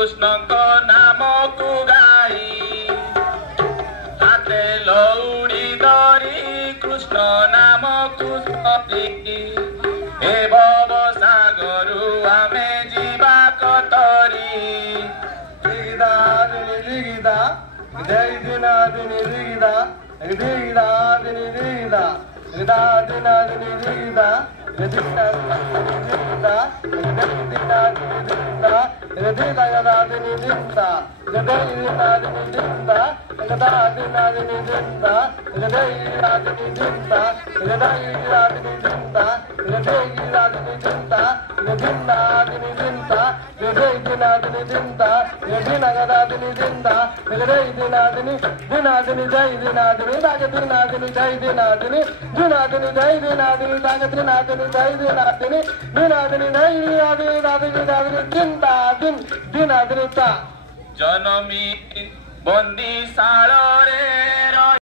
कृष्णको नामको गाई हाते लौडी धरी कृष्ण नामको स्मृति हे भव सागरु आमे जीवा कतरी दिगिदा दिनि दिगिदा जय दिना दिनि दिगिदा दिगिदा दिनि दिगिदा दिगिदा दिना दिनि दिगिदा दिगिदा दिगिदा दिगिदा दिगिदा दिगिदा यदा दिनि दिगिदा दिगिदा दिना दिनि दिगिदा दिगिदा दिना दिनि दिगिदा दिगिदा यदा दिनि दिगिदा दिगिदा यदा दिनि दिगिदा दिगिदा यदा दिनि दिगिदा दिगिदा दिनि दिगिदा दिगिदा दिनि दिगिदा दिगिदा गदा दिनि दिगिदा दिगिदा दिना दिनि जय दिना दिनि दाग दिना दिनि जय दिना दिनि दिना दिनि जय दिना दिनि दाग दिना दिनि जय दिना दिनि दिना दिनि जय दिना दिनि दाग दिना दिनि दिना दिना दिनि ता जनमी बंदी साल रे